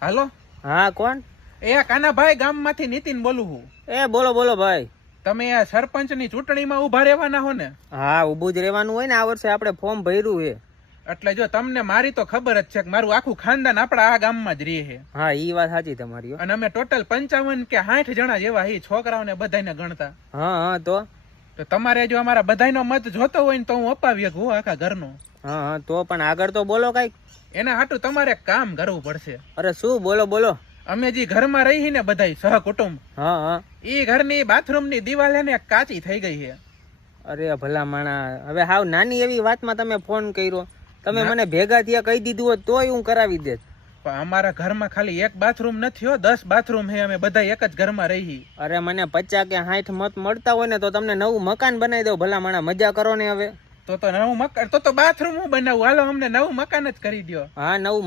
હાલો. હા કોણ? એ કાનાભાઈ ગામમાંથી નીતિન બોલું છું. એ બોલો બોલો ભાઈ. તમે આ સરપંચની ચૂંટણીમાં ઉભા રહેવાના હો ને? હા ઊભું જ રહેવાનું હોય ને. આ વર્ષે આપણે ફોર્મ ભર્યું છે. એટલે જો તમને મારી તો ખબર જ છે કે મારું આખું ખાનદાન આપણા આ ગામમાં જ રહે છે. હા ઈ વાત સાચી તમારી. અને અમે ટોટલ 55 કે 60 જણા જેવા હી, છોકરાઓને બધાને ગણતા. હા હા તો તમારે જો અમારા બધાનો મત જોતો હોય ને તો હું અપાવી શકું આખા ઘરનો. હા હા તો પણ આગળ તો બોલો કઈક. એના હાટું તમારે એક કામ કરવું પડશે. અરે શું? બોલો બોલો. અમે જે ઘરમાં રહી ને બધાય સહકુટુંબ, હા હા. ઈ ઘરની બાથરૂમની દિવાલ ને કાચી થઈ ગઈ છે. અરે ભલા માણા, હવે હાવ નાની એવી વાતમાં તમે ફોન કર્યો. તમે મને ભેગા થયા કહી દીધું હોત તોય હું કરાવી દેત. પણ અમારા ઘરમાં ખાલી એક બાથરૂમ નથી હો, 10 બાથરૂમ છે. અમે બધા એક જ ઘરમાં રહી. અરે મને 50 કે 60 મત મળતા હોય ને તો તમને નવું મકાન બનાવી દઉં. ભલા માણા મજા કરો ને હવે. તો નવું મકાન તો બાથરૂમ હું બનાવું. હાલો અમને નવું મકાન જ કરી દો. હા નવું